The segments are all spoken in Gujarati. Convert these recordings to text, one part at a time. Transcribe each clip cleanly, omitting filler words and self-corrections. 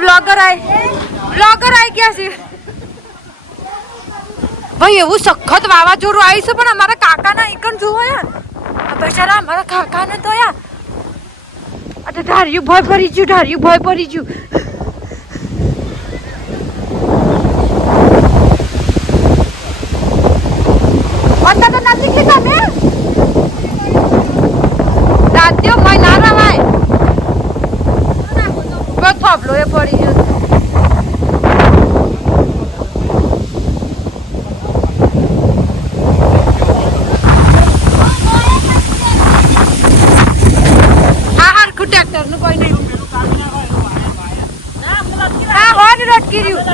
વ્લોગર આવી ગયા છે ભાઈ. એવું સખત વાવાઝોડું આવ્યું છે પણ અમારા કાકાના એકન જોવો યાર. બેચારા અમારા કાકાને તો યાર આ ધાર્યું ભય પડી ગયું. તો નથી કે તમે દાદ્યો મય ના રવાય થોબલો એ પડી ગયો. ટ્રેક્ટર નું કોઈ નહીં રટકી રહ્યું.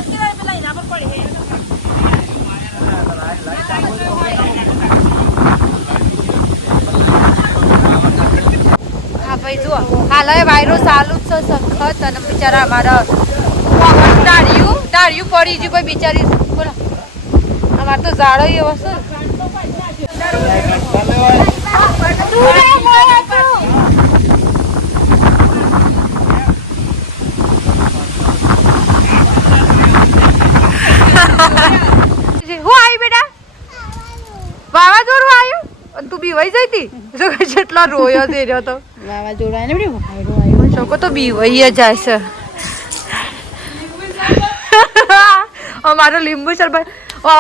હા ભાઈ જુઓ હાલ વાયરો ચાલુ જ છે સખત અને બિચારા અમારા ડાળિયું પડી ગયું કોઈ બિચારી. બોલો અમારે તો ઝાડો એવો છે. હું આવી બેટા વાવાઝોડું આવ્યું અને તું બીવાઈ જઈ હતી જેટલા રોયો થઈ રહ્યો તો વાવાઝોડું છોકો તો બીવાઈ જાય છે. અમારો લીંબુ શરબત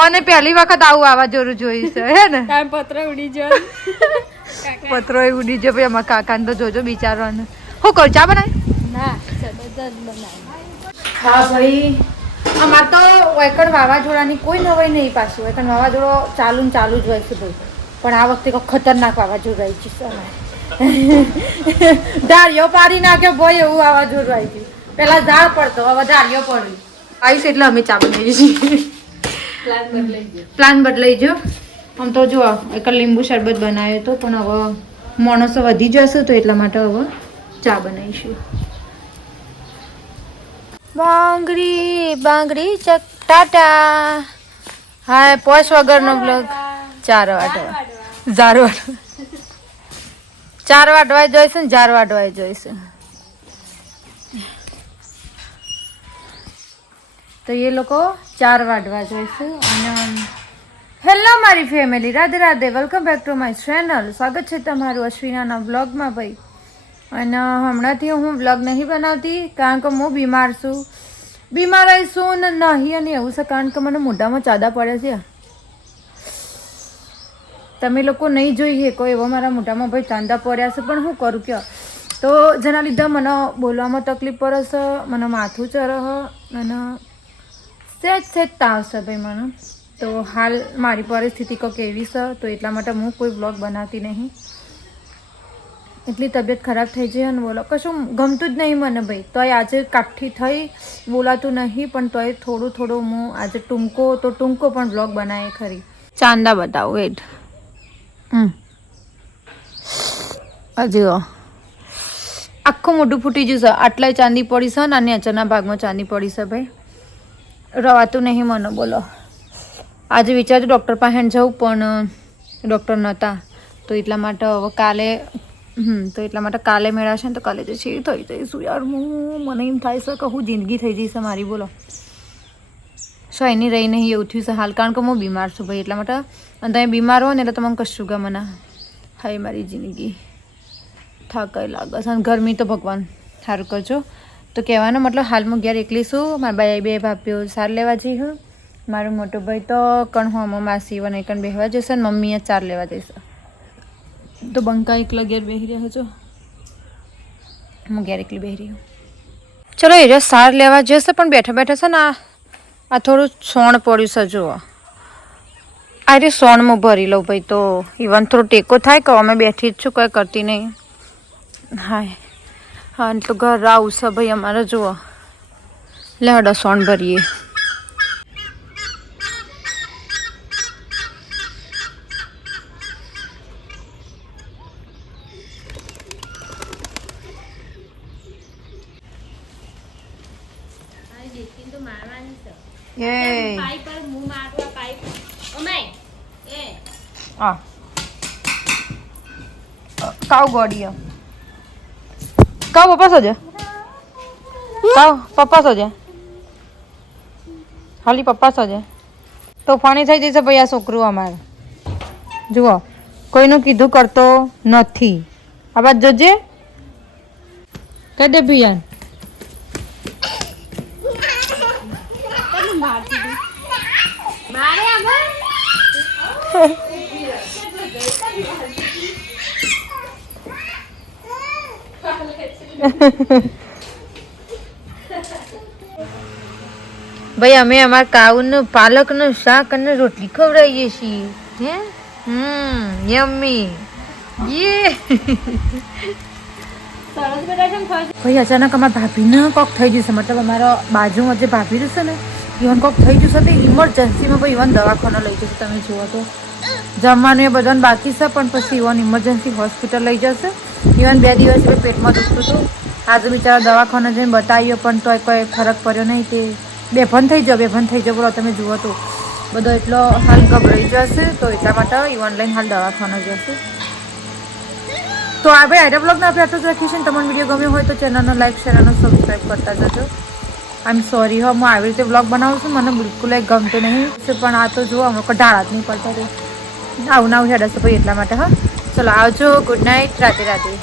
અને પહેલી વખત આવું વાવાઝોડું જોયું છે હે ને. પત્રો ઉડી ગયો ભાઈ અમારા કાકાને તો જોજો બિચારાને. હું કરું ચા બનાવી? હા ભાઈ અમારે તો એકણ વાવાઝોડાની કોઈ નવાઈ નહીં. પાછું એકણ વાવાઝોડો ચાલુ જ હોય છે ભાઈ. પણ આ વખતે કોઈ ખતરનાક વાવાઝોડું આવી ગયું છે. ધારિયો પાડી નાખ્યો ભાઈ એવું વાવાઝોડું આવી ગયું. પેલા ઝાડ પડતો હવે ધારિયો પડ્યું આવીશ એટલે અમે ચા બનાવીએ છીએ. પ્લાન બદલાઈ ગયો. આમ તો જો એક લીંબુ શરબત બનાવ્યો હતો પણ હવે માણસો વધી જશે તો એટલા માટે હવે ચા બનાવીશું. બાંગડી ટાટા. હા પોશ વગરનો બ્લોગ 4 વાટવાય જોઈશે ને 4 વાટવાય જોઈશે. તો એ લોકો 4 વાટવા જોઈશે. અને હેલો મારી family, Radhe Radhe, welcome back to my channel. સ્વાગત છે તમારું અશ્વિનાના બ્લોગમાં ભાઈ. અને હમણાંથી હું બ્લોગ નહીં બનાવતી કારણ કે હું બીમાર છું. બીમાર આવીશું ને નહીં અને એવું છે કારણ કે મને મોઢામાં ચાદા પડે છે. તમે લોકો નહીં જોઈ શકો એવો મારા મોઢામાં ભાઈ ચાંદા પડ્યા છે. પણ હું કરું કે તો જેના લીધે મને બોલવામાં તકલીફ પડે છે, મને માથું ચરહ અને સેજ તાવ છે ભાઈ મને. તો હાલ મારી પરિસ્થિતિ કંઈક એવી છે તો એટલા માટે હું કોઈ બ્લોગ બનાવતી નહીં. એટલી તબિયત ખરાબ થઈ જાય અને બોલો કશું ગમતું જ નહીં મને ભાઈ. તોય આજે કાઠી થઈ બોલાતું નહીં પણ તોય થોડું હું આજે ટૂંકો પણ બ્લોગ બનાવે ખરી. ચાંદા બતાવો વેટ. હજી આખું મોઢું ફૂટી ગયું છે. આટલાય ચાંદી પડી છે ને અને અચાનક ભાગમાં ચાંદી પડી છે ભાઈ. રવાતું નહીં મને બોલો. આજે વિચાર્યું ડૉક્ટર પાસે જવું પણ ડૉક્ટર નહોતા તો એટલા માટે હવે કાલે મેળવશે ને તો કાલે જે છે એ થઈ જઈશું યાર. મને એમ થાય છે કે હું જિંદગી થઈ જઈશ મારી બોલો. શયની રહી નહીં એવું થયું છે હાલ કારણ કે હું બીમાર છું ભાઈ એટલા માટે. અને તમે બીમાર હો ને એટલે તમને કશું ગમે ના. હાય મારી જિંદગી થાકાઈ લાગે છે અને ગરમી તો ભગવાન સારું કરજો. તો કહેવાનો મતલબ હાલમાં ઘેર એકલી છું. મારા બે ભાભીઓ સાર લેવા જઈ હું. મારો મોટો ભાઈ તો કણ હું માસી વને કણ બેહવા જશે ને મમ્મીએ ચાર લેવા જઈશે. તો બંકા એકલા ઘેર બેસી રહ્યા છો, હું ઘેર એકલી બેસી રહી હું. ચલો એ સાર લેવા જશે પણ બેઠા છે ને આ થોડું સોણ પડ્યું છે જુઓ. આ રે સોણમાં ભરી લઉં ભાઈ તો ઇવન થોડો ટેકો થાય કે અમે બેઠી જ છું કંઈ કરતી નહીં. હા તો ઘર આવું છે ભાઈ અમારે જુઓ. લેવડો સોણ ભરીએ. કાવ ગોડીઓ કાવ પપ્પા સજો પપ્પા સોજે ખાલી પપ્પા સોજે તોફાની થઈ જશે ભાઈ આ છોકરું અમારે જુઓ કોઈનું કીધું કરતો નથી આ બાદ જોજે કહી દે ભૈયા ભાઈ અમે અમારા કાઉનું પાલકનું શાક અને રોટલી ખવડાવીએ છીએ હે યમ્મી યે ભાઈ અચાનક અમારા ભાભીને કોક થઈ જશે મતલબ અમારા બાજુમાં જે ભાભી રહેશે ને ઇવન કોક થઈ જશે તો ઇમરજન્સીમાં ભાઈ ઇવન દવાખાને લઈ જશે તમે જુઓ તો જમવાનું એ બધાને બાકી છે પણ પછી ઇવન ઇમરજન્સી હોસ્પિટલ લઈ જશે ઇવન 2 દિવસ પેટમાં દુખતું હતું આજે બિચારા દવાખાને જઈને બતાવ્યો પણ તોય કોઈ ફરક પડ્યો નહીં તે બેભાન થઈ જાઓ બોલો તમે જુઓ તો બધો એટલો હાલ ગભરાઈ જશે તો એટલા માટે ઇવન લઈને હાલ દવાખાને જશે તો આ ભાઈ આઈડિયા બ્લોગને આપણે આટલું જ રાખીશું ને તમને વિડીયો ગમ્યો હોય તો ચેનલનો લાઈક શેર અને સબસ્ક્રાઈબ કરતા જજો આઈ એમ સોરી હો હું આવી રીતે બ્લોગ બનાવું છું મને બિલકુલ ગમતું નહીં પણ આ તો જુઓ અમે ઢાળા જ નહીં પડતા આવું હેડ હશે ભાઈ એટલા માટે હા ચલો આવજો ગુડ નાઇટ રાતે